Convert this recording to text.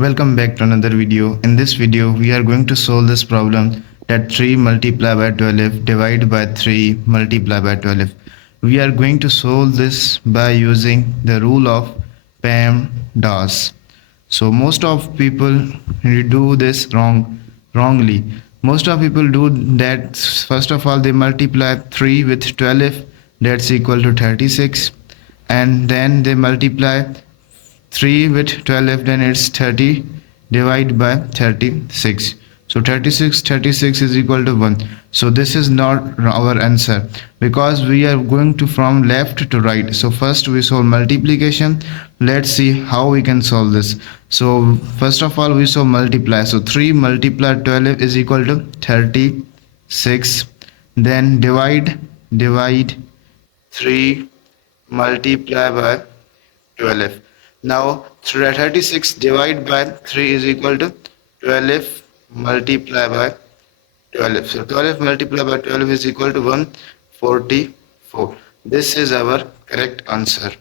Welcome back to another video. In this video, we are going to solve this problem that 3 multiplied by 12 divided by 3 multiplied by 12. We are going to solve this by using the rule of PEMDAS. So most of people do this wrongly. Most of people do that. First of all, they multiply 3 with 12, that's equal to 36, and then they multiply 3 with 12, then it's 30 divided by 36. So 36 is equal to 1. So this is not our answer, because we are going to from left to right. So first we solve multiplication. Let's see how we can solve this. So first of all, we solve multiply. So 3 multiplied 12 is equal to 36. Then divide 3 multiply by 12. Now 36 divided by 3 is equal to 12 multiplied by 12. So 12 multiplied by 12 is equal to 144. This is our correct answer.